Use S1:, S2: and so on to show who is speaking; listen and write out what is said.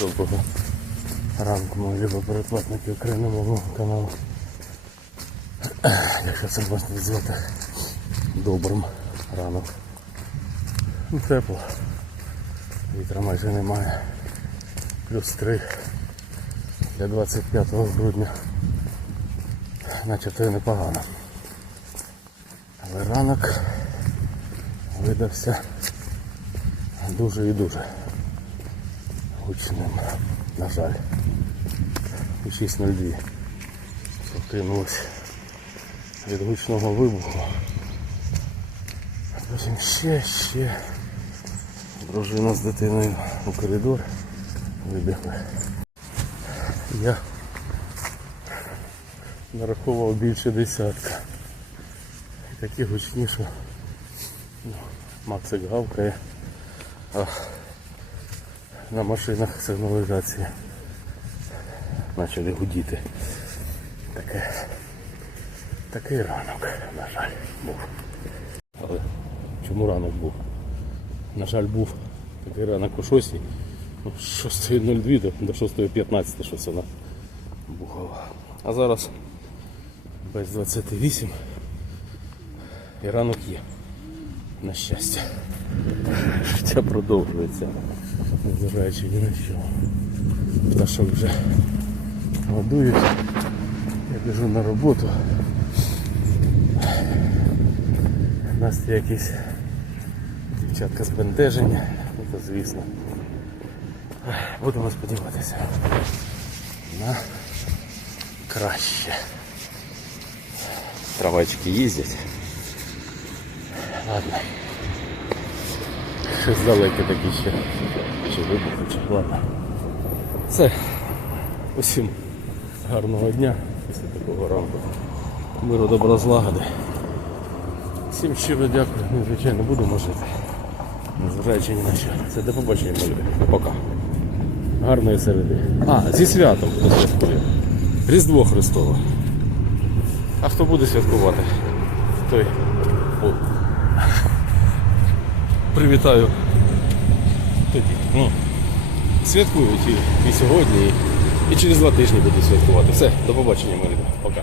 S1: Доброго ранку, мої любі передплатники україномовного каналу. Якщо це можна назвати добрим ранок. Ну, тепло. Вітра майже немає. Плюс 3 для 25 грудня. Начебто і непогано. Але ранок видався дуже і дуже гучним, на жаль. У 6.02 прокинулось від гучного вибуху. Потім ще, ще дружина з дитиною у коридор вибігли. Я нарахував більше десятка. І такі гучні, що ну, Максик гавкає, а на машинах сигналізації почали гудіти. Таке, такий ранок, на жаль, був. Але чому ранок був? На жаль, був такий ранок о 6, ну, з 6.02 до, до 6.15 щось вона бухала. А зараз без 28 і ранок є. На щастя. Життя продовжується. Незважаючи ні на що. Пташок вже годують. Я біжу на роботу. Настрій якийсь дівчатка збентеження, ну то звісно. Будемо сподіватися на краще. Трамвайчики їздять. Ладно. Щось далеке такі ще. Чи вибухи, чи ладно. Все. Усім гарного дня після такого ранку. Миру добра злагоди. Всім щиро дякую. Ми, звичайно, будемо жити. Незважаючи ні на що. Це до побачення, мої любі. Пока. Гарної середи. А, зі святом хто святкує. Різдво Христове. А хто буде святкувати? Той. О. Привітаю. Тоді. Ну, святкують і, і сьогодні, і, через два тижні буду святкувати. Все, до побачення, мої люди. Пока.